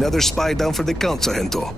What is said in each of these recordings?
Another spy down for the count, Sargento.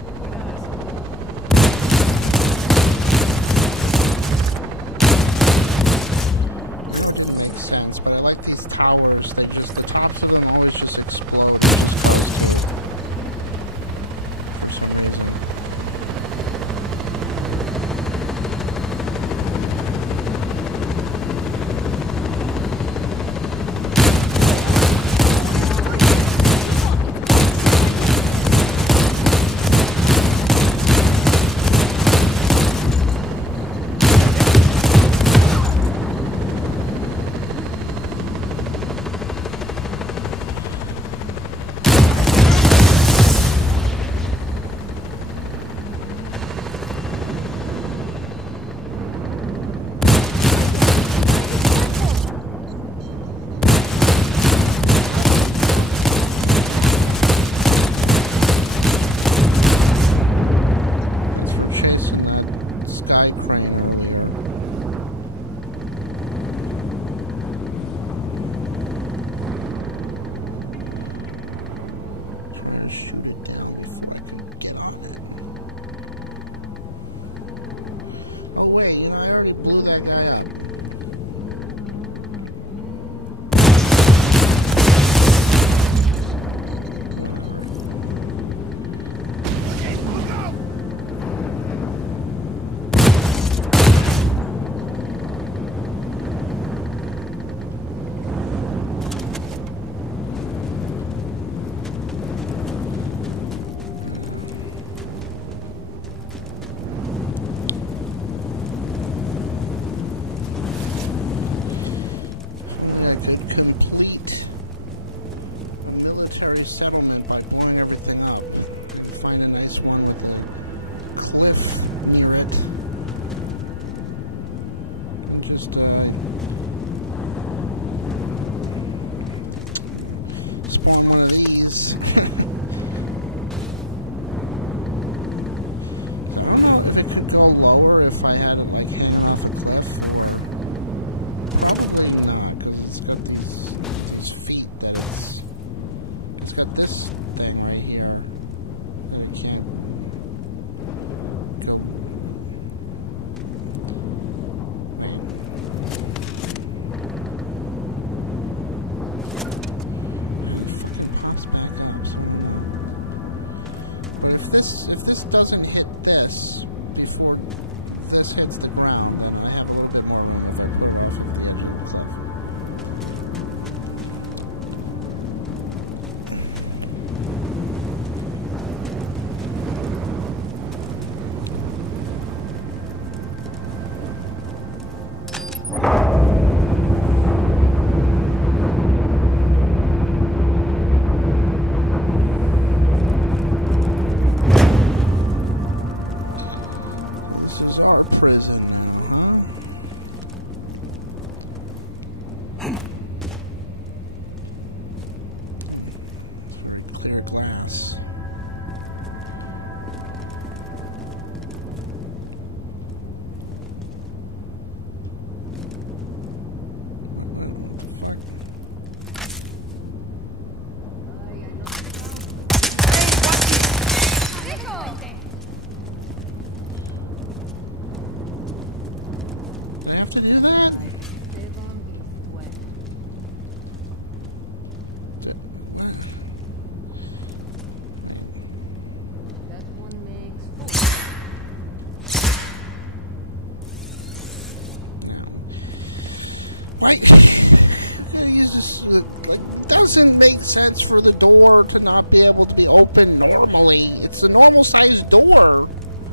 doesn't make sense for the door to not be able to be open normally. It's a normal-sized door.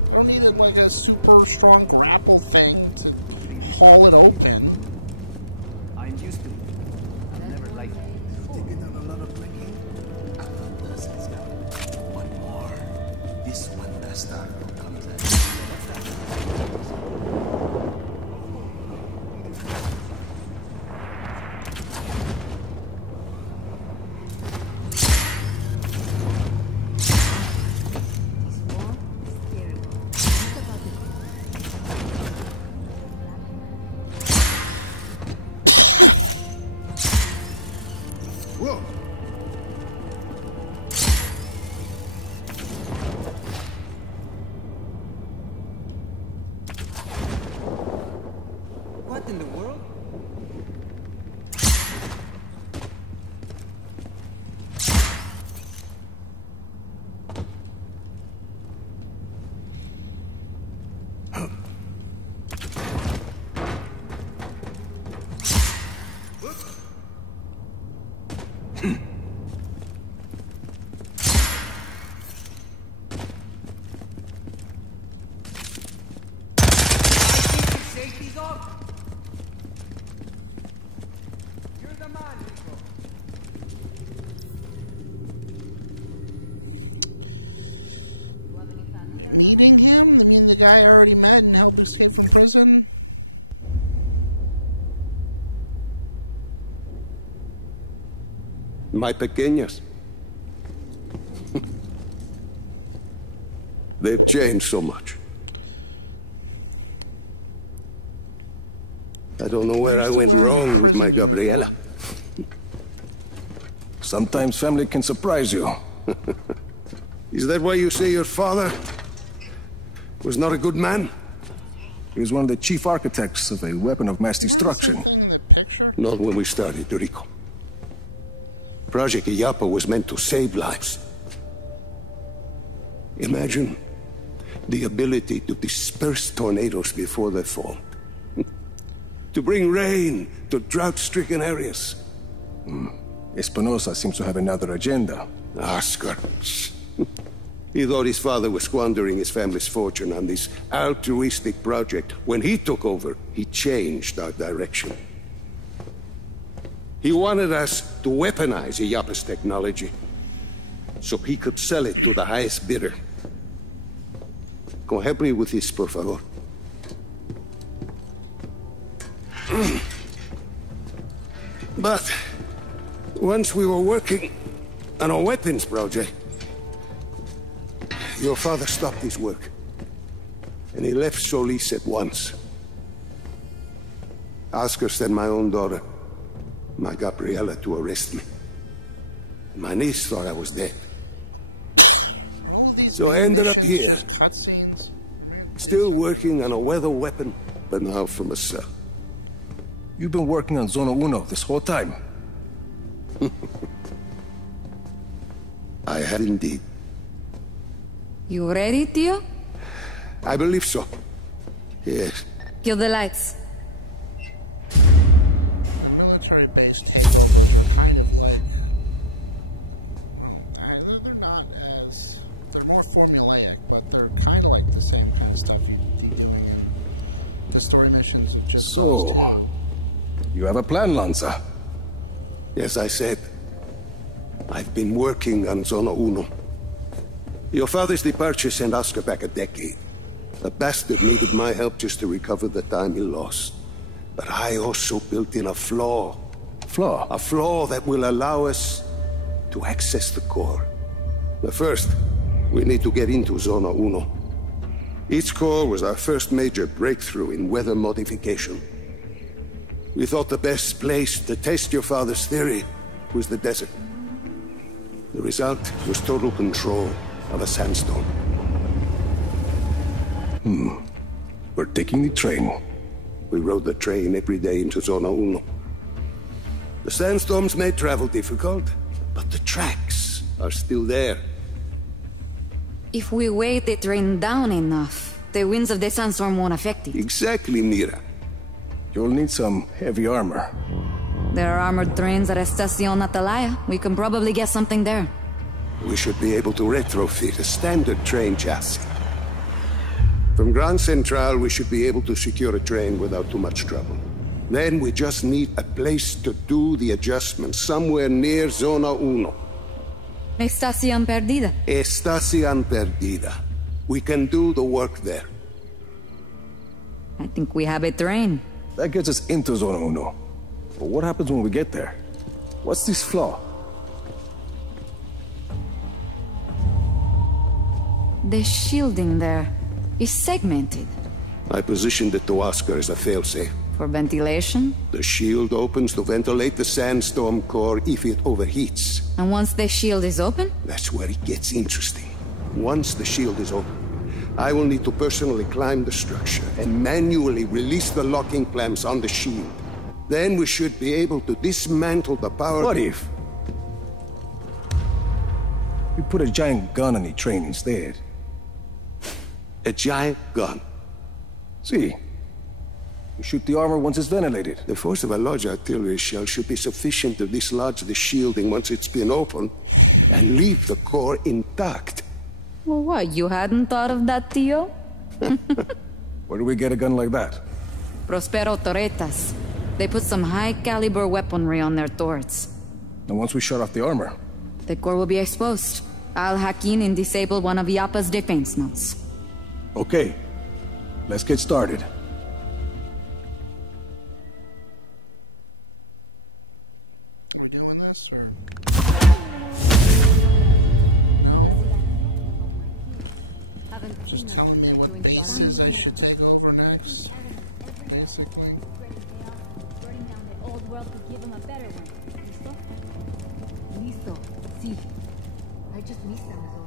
I don't need like a super strong grapple thing to haul it open. I'm used to it. I've never liked it. Taking on a lot of drinking? One more. This one last time comes in. in the world? Safety's off. You're the man, Rico. Meeting him? I mean, the guy I already met and helped escape from prison? My pequeñas. They've changed so much. I don't know where I went wrong with my Gabriela. Sometimes family can surprise you. Is that why you say your father was not a good man? He was one of the chief architects of a weapon of mass destruction. Not when we started, Rico. Project Illapa was meant to save lives. Imagine the ability to disperse tornadoes before they fall. To bring rain to drought-stricken areas. Espinosa seems to have another agenda. Oscar. He thought his father was squandering his family's fortune on this altruistic project. When he took over, he changed our direction. He wanted us to weaponize Illapa's technology, so he could sell it to the highest bidder. Go help me with this, por favor. But once we were working on a weapons project, your father stopped his work, and he left Solis at once. Oscar sent my own daughter, my Gabriela, to arrest me. My niece thought I was dead. So I ended up here, still working on a weather weapon, but now from a cell. You've been working on Zona Uno this whole time. I have indeed. You ready, Tio? I believe so. Yes. Kill the lights. Military base came kind of like... They're not as... They're more formulaic, but they're kind of like the same kind of stuff you do. The story missions. So, you have a plan, Lanza? Yes, I said. I've been working on Zona Uno. Your father's departure sent Oscar back a decade. The bastard needed my help just to recover the time he lost. But I also built in a flaw. Flaw? A flaw that will allow us to access the core. But first, we need to get into Zona Uno. Its core was our first major breakthrough in weather modification. We thought the best place to test your father's theory was the desert. The result was total control of a sandstorm. We're taking the train. We rode the train every day into Zona Uno. The sandstorms made travel difficult, but the tracks are still there. If we weight the train down enough, the winds of the sandstorm won't affect it. Exactly, Mira. You'll need some heavy armor. There are armored trains at Estacion Atalaya. We can probably get something there. We should be able to retrofit a standard train chassis. From Grand Central, we should be able to secure a train without too much trouble. Then we just need a place to do the adjustments, somewhere near Zona Uno. Estacion Perdida. Estacion Perdida. We can do the work there. I think we have a train. That gets us into Zona Uno. But what happens when we get there? What's this flaw? The shielding there is segmented. I positioned it to Oscar as a failsafe. For ventilation? The shield opens to ventilate the sandstorm core if it overheats. And once the shield is open? That's where it gets interesting. Once the shield is open, I will need to personally climb the structure and manually release the locking clamps on the shield. Then we should be able to dismantle the power... What if we put a giant gun on the train instead? A giant gun? See, we shoot the armor once it's ventilated. The force of a large artillery shell should be sufficient to dislodge the shielding once it's been opened and leave the core intact. Well, what, you hadn't thought of that, Tio? Where do we get a gun like that? Prospero Torretas. They put some high-caliber weaponry on their turrets. And once we shut off the armor? The core will be exposed. I'll hack in and disable one of Yappa's defense nodes. Okay, let's get started. We're doing this, or... Just telling me what bases I should take over next. Basically. Burning down the old world to give him a better one. Listo? Listo. Sí. I just missed them as well.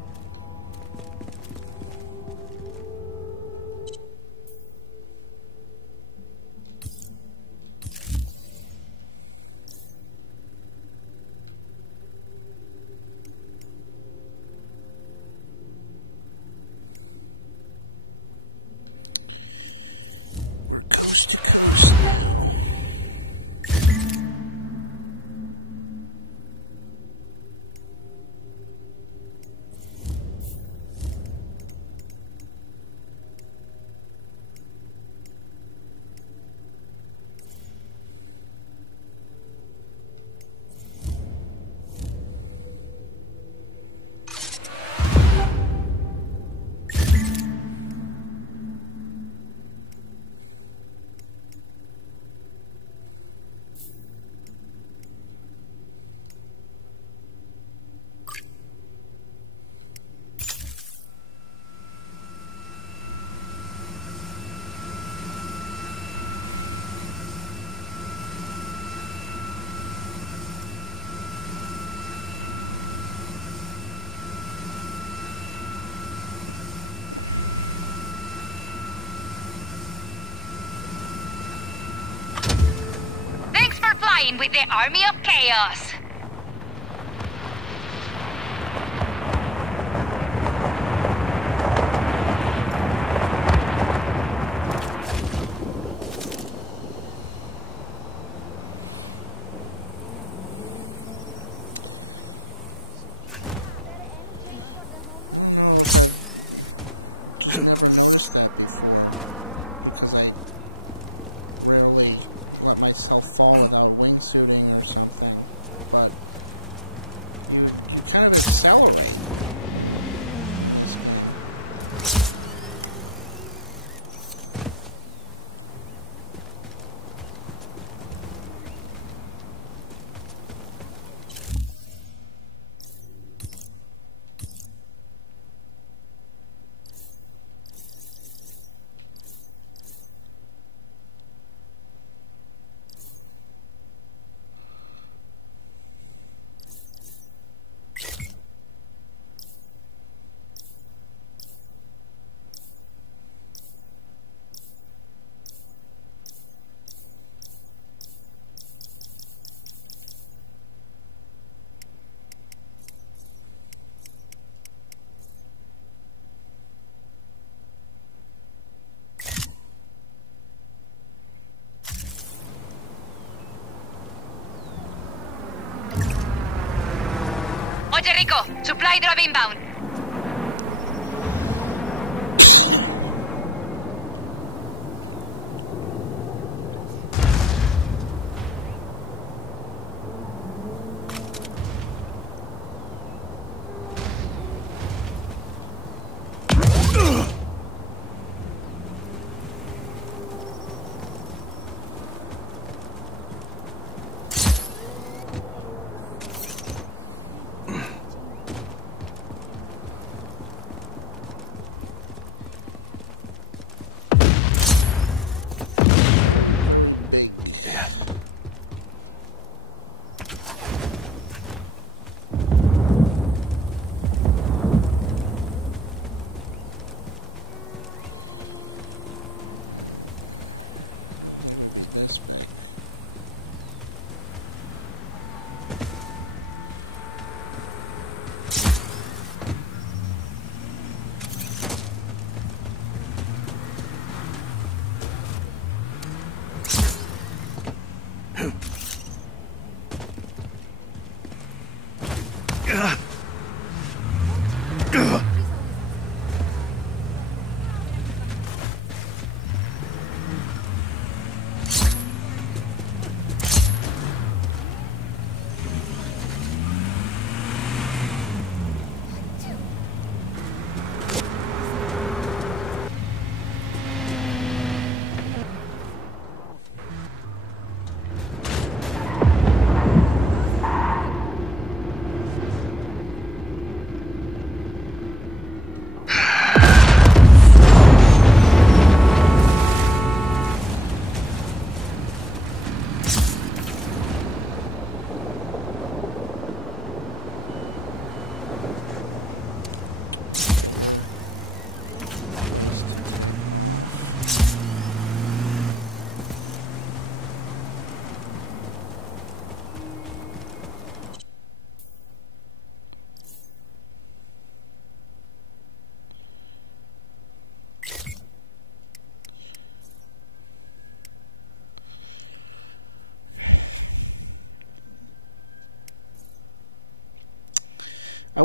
With the Army of Chaos. Oye, Rico, supply drop inbound.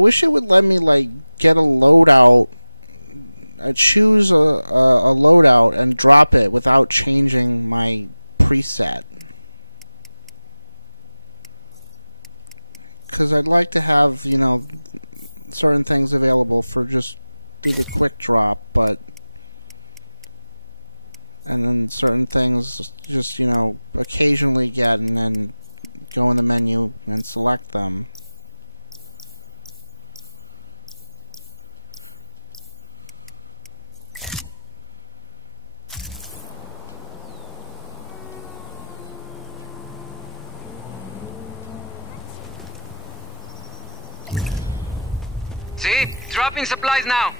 wish it would let me, like, get a loadout, choose a loadout and drop it without changing my preset. Because I'd like to have, you know, certain things available for just a quick drop, but and then certain things just, you know, occasionally get and then go in the menu and select them. See? Dropping supplies now.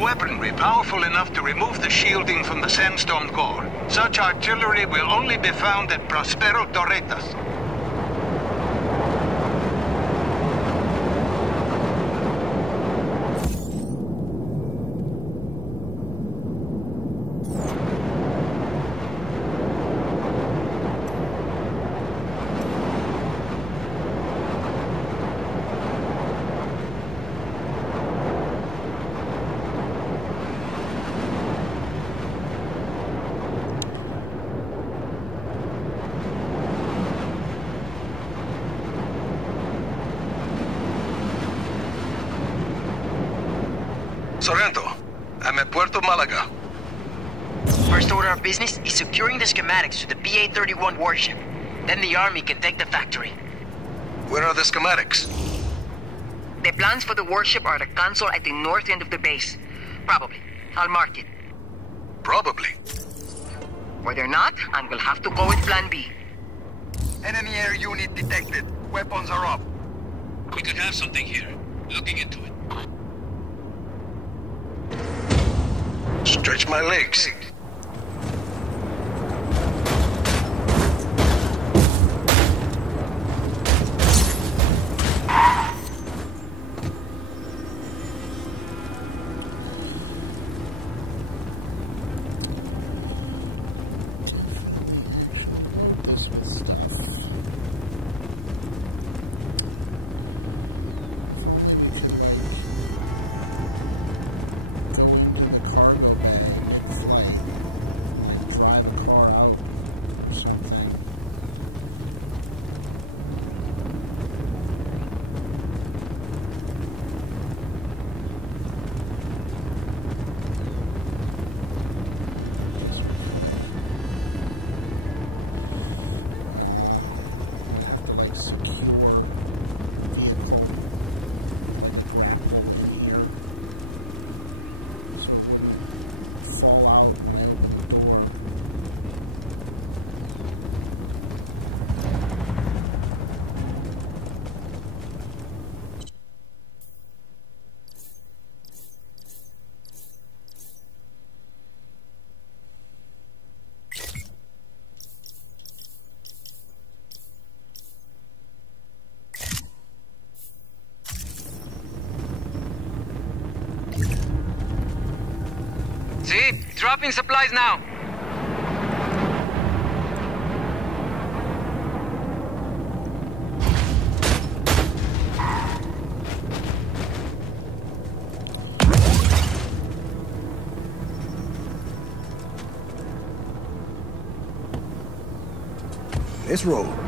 Weaponry powerful enough to remove the shielding from the sandstone core. Such artillery will only be found at Prospero Torretas. Sorrento, I'm at Puerto Malaga. First order of business is securing the schematics to the PA-31 warship. Then the army can take the factory. Where are the schematics? The plans for the warship are at a console at the north end of the base. Probably. I'll mark it. Probably. Where they're not, and we'll have to go with plan B. Enemy air unit detected. Weapons are up. We could have something here. Looking into it. Stretch my legs. Flying See? Dropping supplies now. Let's roll.